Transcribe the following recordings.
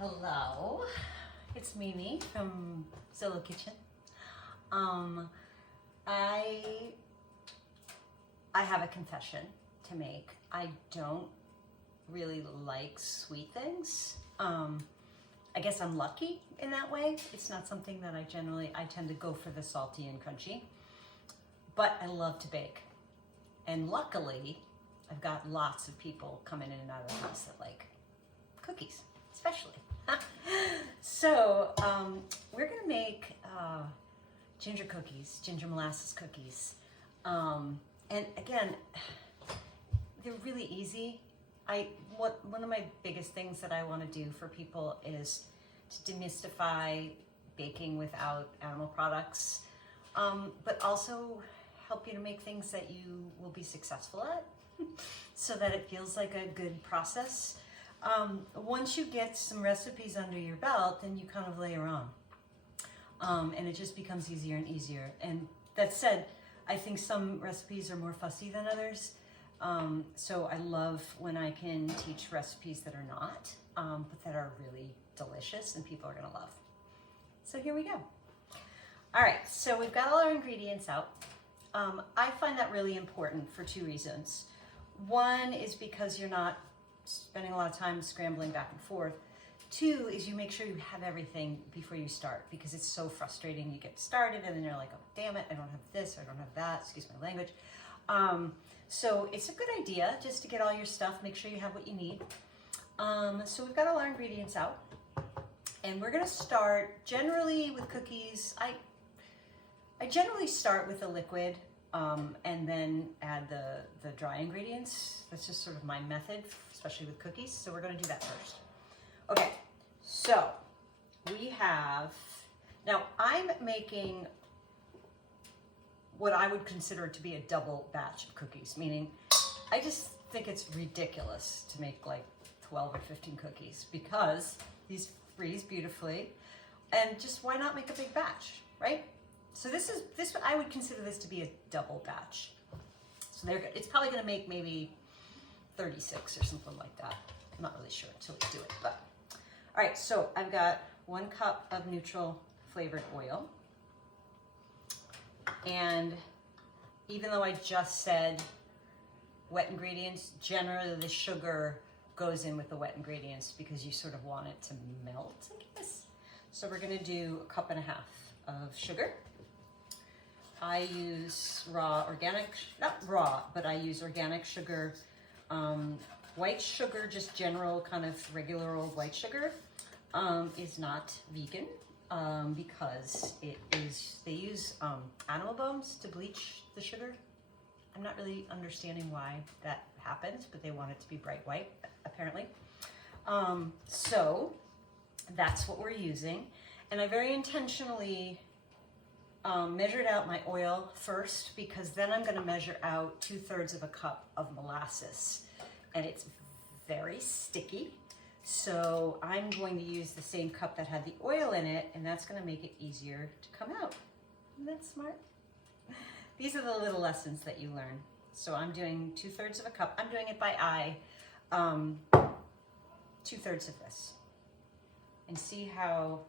Hello, it's Mimi from Solo Kitchen. I have a confession to make. I don't really like sweet things. I guess I'm lucky in that way. It's not something that I tend to go for the salty and crunchy, but I love to bake. And luckily, I've got lots of people coming in and out of the house that like cookies, especially. So we're gonna make ginger cookies, ginger molasses cookies. And again, they're really easy. One of my biggest things that I want to do for people is to demystify baking without animal products, but also help you to make things that you will be successful at so that it feels like a good process. Once you get some recipes under your belt, then you kind of layer on. And it just becomes easier and easier. And that said, I think some recipes are more fussy than others. So I love when I can teach recipes that are not, but that are really delicious and people are gonna love. So here we go. All right, so we've got all our ingredients out. I find that really important for two reasons. One is because you're not spending a lot of time scrambling back and forth. Two is you make sure you have everything before you start, because it's so frustrating. You get started and then you're like, oh, damn it, I don't have this, I don't have that, excuse my language. So it's a good idea just to get all your stuff, make sure you have what you need. So we've got all our ingredients out, and we're gonna start generally with cookies. I generally start with a liquid and then add the dry ingredients. That's just sort of my method, especially with cookies. So we're gonna do that first. Okay, so we have, now I'm making what I would consider to be a double batch of cookies, meaning I just think it's ridiculous to make like 12 or 15 cookies because these freeze beautifully, and just why not make a big batch, right? So this I would consider this to be a double batch. So it's probably gonna make maybe 36 or something like that. I'm not really sure until we do it, but. All right, so I've got 1 cup of neutral flavored oil. And even though I just said wet ingredients, generally the sugar goes in with the wet ingredients because you sort of want it to melt, I guess. So we're gonna do 1.5 cups of sugar. I use not raw, but I use organic sugar. White sugar, just general kind of regular old white sugar, is not vegan because they use animal bones to bleach the sugar. I'm not really understanding why that happens, but they want it to be bright white, apparently. So that's what we're using. And I very intentionally measured out my oil first, because then I'm gonna measure out 2/3 cup of molasses. And it's very sticky. So I'm going to use the same cup that had the oil in it, and that's gonna make it easier to come out. Isn't that smart? These are the little lessons that you learn. So I'm doing 2/3 cup. I'm doing it by eye. 2/3 of this. And see how,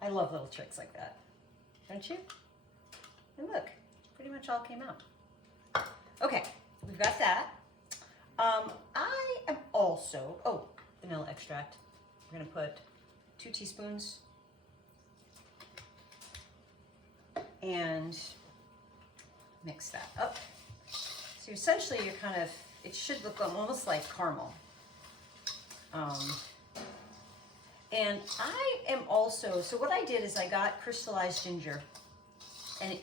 I love little tricks like that. Don't you? And look, pretty much all came out. Okay, we've got that. I am also, vanilla extract. We're gonna put 2 teaspoons and mix that up. So essentially you're it should look almost like caramel. And I am also, so what I did is I got crystallized ginger, and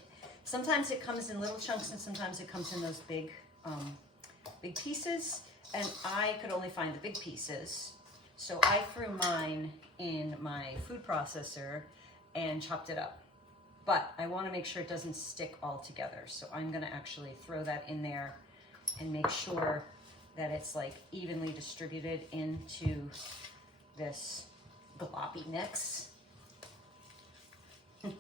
sometimes it comes in little chunks and sometimes it comes in those big pieces, and I could only find the big pieces. So I threw mine in my food processor and chopped it up. But I want to make sure it doesn't stick all together. So I'm going to actually throw that in there and make sure that it's like evenly distributed into this gloppy mix. I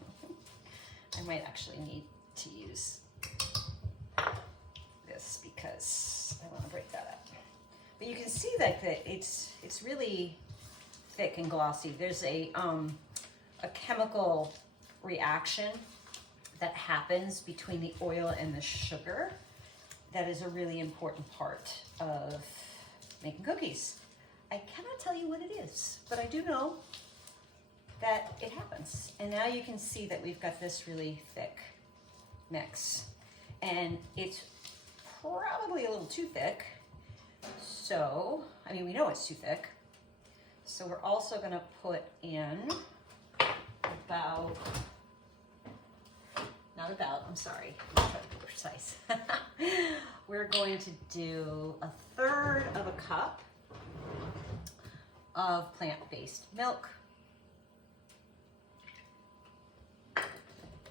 might actually need to use this because I want to break that up. But you can see that it's really thick and glossy. There's a chemical reaction that happens between the oil and the sugar that is a really important part of making cookies. I cannot tell you what it is, but I do know that it happens. And now you can see that we've got this really thick mix. And it's probably a little too thick. So, I mean, we know it's too thick. So we're also gonna put in I'm sorry, I'm trying to be precise. We're going to do 1/3 of a cup of plant-based milk.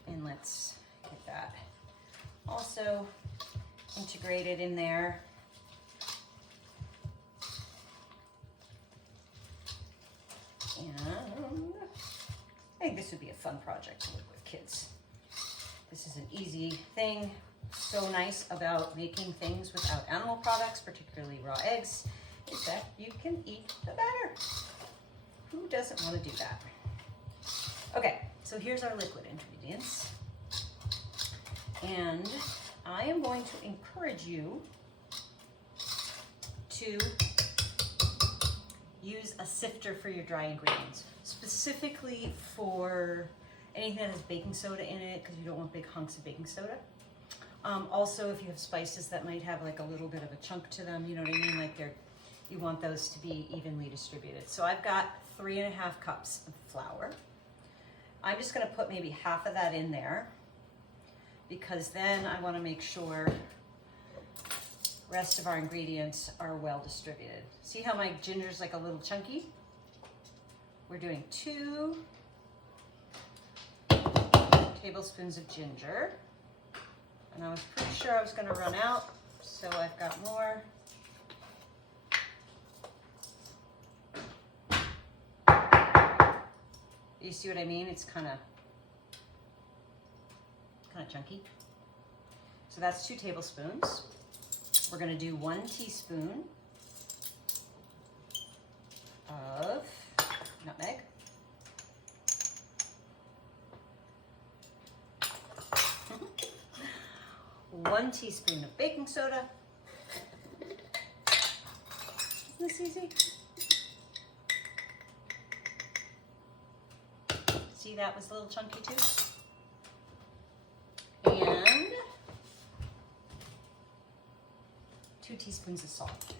And let's get that also integrated in there. And I think this would be a fun project to work with kids. This is an easy thing. So nice about making things without animal products, particularly raw eggs, is that you can eat the batter. Who doesn't want to do that? Okay, so here's our liquid ingredients. And I am going to encourage you to use a sifter for your dry ingredients, specifically for anything that has baking soda in it, because you don't want big hunks of baking soda. Also, if you have spices that might have like a little bit of a chunk to them, you know what I mean? Like you want those to be evenly distributed. So I've got 3.5 cups of flour. I'm just gonna put maybe half of that in there, because then I wanna make sure the rest of our ingredients are well distributed. See how my ginger's like a little chunky? We're doing 2 tablespoons of ginger. And I was pretty sure I was gonna run out, so I've got more. You see what I mean? It's kind of chunky. So that's 2 tablespoons. We're gonna do 1 teaspoon of nutmeg. 1 teaspoon of baking soda. Isn't this easy? See, that was a little chunky too. And 2 teaspoons of salt.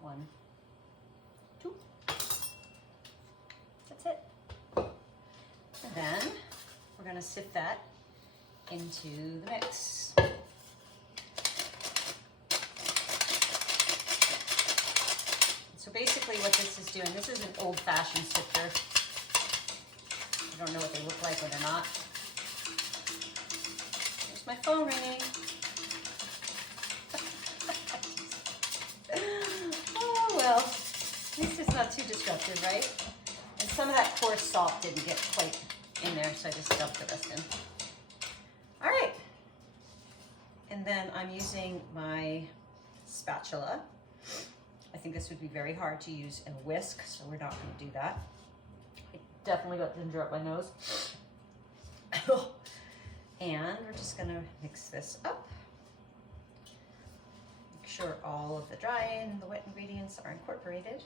1, 2. That's it. And then we're going to sift that into the mix. So basically what this is doing, this is an old-fashioned sifter. I don't know what they look like when they're not. There's my phone ringing. Oh well, at least it's not too disruptive, right? And some of that coarse salt didn't get quite in there, so I just dumped the rest in. All right. And then I'm using my spatula. I think this would be very hard to use in a whisk, so we're not going to do that. I definitely got ginger up my nose. And we're just going to mix this up. Make sure all of the dry and the wet ingredients are incorporated.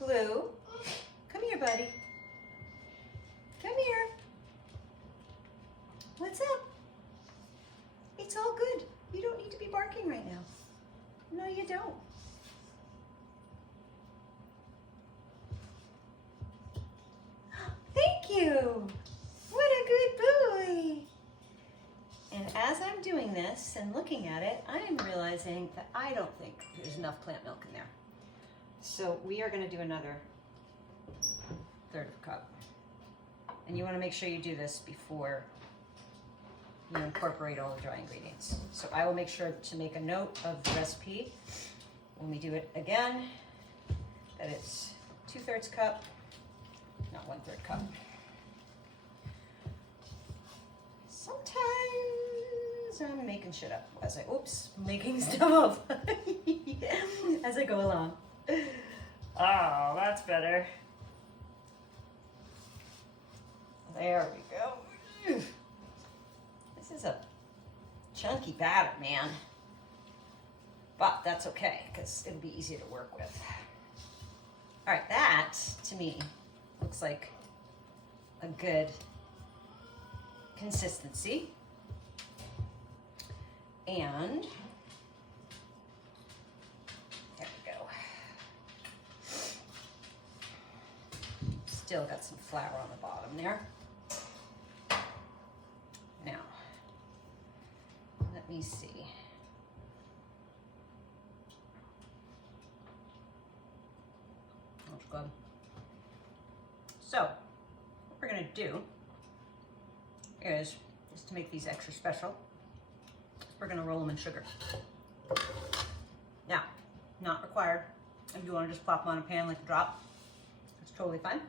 Blue, come here, buddy. Come here. What's up? It's all good. You don't need to be barking right now. No, you don't. Thank you. What a good boy. And as I'm doing this and looking at it, I am realizing that I don't think there's enough plant milk in there. So we are going to do another 1/3 of a cup. And you want to make sure you do this before you incorporate all the dry ingredients. So I will make sure to make a note of the recipe when we do it again, that it's 2/3 cup, not 1/3 cup. Sometimes I'm making shit up as making stuff up as I go along. Oh, that's better. There we go. This is a chunky batter, man. But that's okay, because it'll be easier to work with. All right, that, to me, looks like a good consistency. And there we go. Still got some flour on the bottom there. Now, let me see. That's good. So, what we're gonna do is, just to make these extra special, we're gonna roll them in sugar. Now, not required. If you wanna just plop them on a pan like a drop, it's totally fine.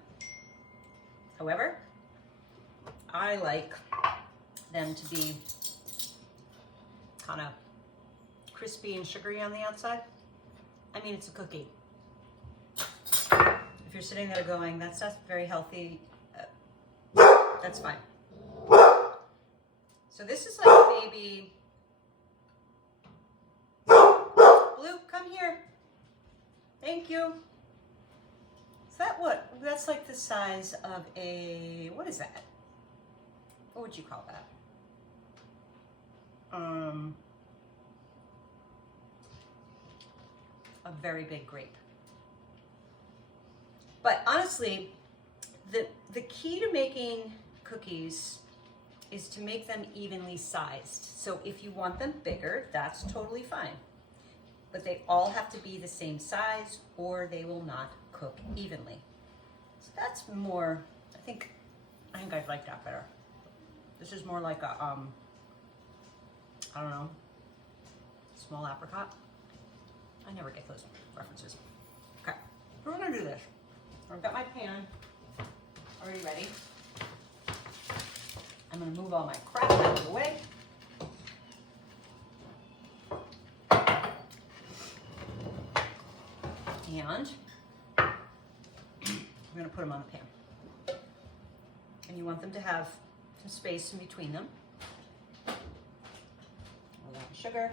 However, I like them to be kind of crispy and sugary on the outside. I mean, it's a cookie. If you're sitting there going, that's not very healthy, that's fine. So this is like maybe, Blue, come here. Thank you. Is that what? That's like the size of a, what is that? What would you call that? A very big grape. But honestly, the key to making cookies is to make them evenly sized. So if you want them bigger, that's totally fine. But they all have to be the same size or they will not cook evenly. So that's more, I think I'd like that better. This is more like a, I don't know, small apricot. I never get those references. Okay, so we're gonna do this. I've got my pan already ready. I'm gonna move all my crap out of the way. And we're gonna put them on the pan. And you want them to have some space in between them. Roll out the sugar.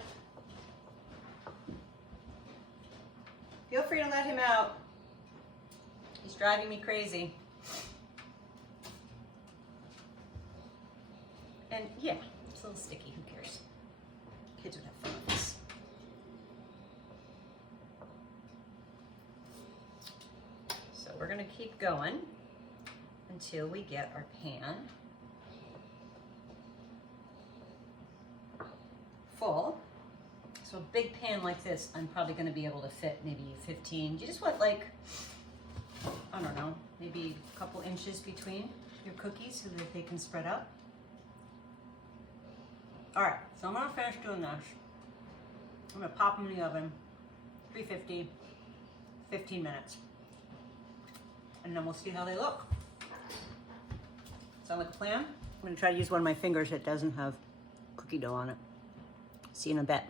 Feel free to let him out. He's driving me crazy. And yeah, it's a little sticky, who cares? Kids would have fun with this. So we're gonna keep going until we get our pan full. So a big pan like this, I'm probably gonna be able to fit maybe 15. You just want like, I don't know, maybe a couple inches between your cookies so that they can spread out. All right, so I'm gonna finish doing this. I'm gonna pop them in the oven, 350, 15 minutes. And then we'll see how they look. Sound like a plan? I'm gonna try to use one of my fingers that doesn't have cookie dough on it. See you in a bit.